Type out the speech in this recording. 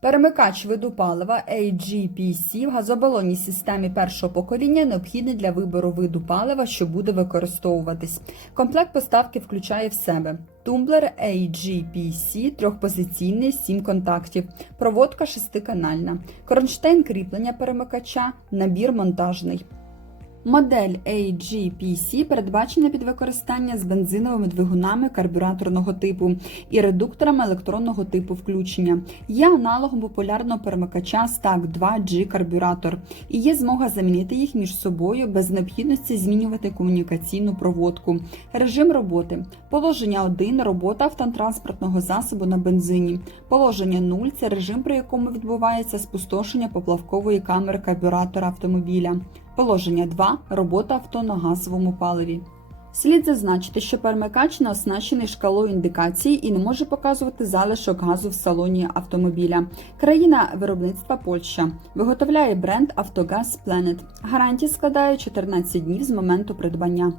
Перемикач виду палива AGPC в газобалонній системі першого покоління необхідний для вибору виду палива, що буде використовуватись. Комплект поставки включає в себе тумблер AGPC трьохпозиційний 7 контактів, проводка шестиканальна, кронштейн кріплення перемикача, набір монтажний. Модель AGPC передбачена під використання з бензиновими двигунами карбюраторного типу і редукторами електронного типу включення. Є аналогом популярного перемикача Stack 2 G карбюратор і є змога замінити їх між собою без необхідності змінювати комунікаційну проводку. Режим роботи. Положення 1 робота автотранспортного засобу на бензині. Положення 0 це режим, при якому відбувається спустошення поплавкової камери карбюратора автомобіля. Положення 2. Робота авто на газовому паливі. Слід зазначити, що перемикач не оснащений шкалою індикацій і не може показувати залишок газу в салоні автомобіля. Країна виробництва Польща виготовляє бренд Автогаз Planet. Гарантія складає 14 днів з моменту придбання.